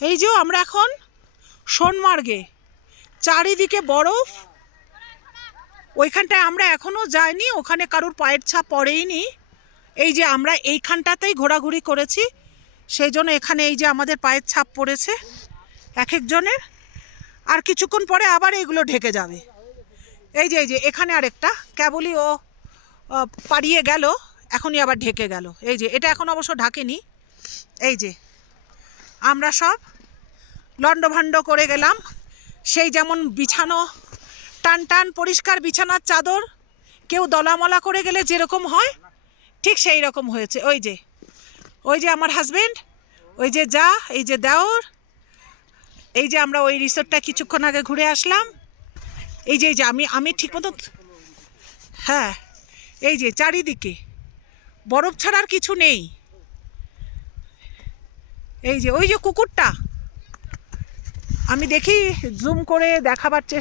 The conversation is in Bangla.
এই যে আমরা এখন সোনমার্গে, চারিদিকে বরফ। ওইখানটায় আমরা এখনো যাইনি, ওখানে কারোর পায়ের ছাপ পড়েইনি। এই যে আমরা এইখানটাতেই ঘোরাঘুরি করেছি, সেই জন্য এখানে এই যে আমাদের পায়ের ছাপ পড়েছে এক একজনের। আর কিছুক্ষণ পরে আবার এগুলো ঢেকে যাবে। এই যে এখানে আরেকটা কেবলই ও পাড়িয়ে গেল, এখনই আবার ঢেকে গেল। এই যে এটা এখন অবশ্য ঢাকেনি। এই যে আমরা সব লণ্ডভণ্ড করে গেলাম, সেই যেমন বিছানো টান টান পরিষ্কার বিছানার চাদর কেউ দলামলা করে গেলে যেরকম হয়, ঠিক সেই রকম হয়েছে। ওই যে আমার হাজবেন্ড, ওই যে যা, এই যে দেওর। এই যে আমরা ওই রিসোর্টটা কিছুক্ষণ আগে ঘুরে আসলাম। এই যে আমি ঠিক মতো, হ্যাঁ, এই যে চারিদিকে বরফ ছাড়ার কিছু নেই। এই যে ওই যে কুকুরটা, আমি দেখি জুম করে দেখাবার চেষ্টা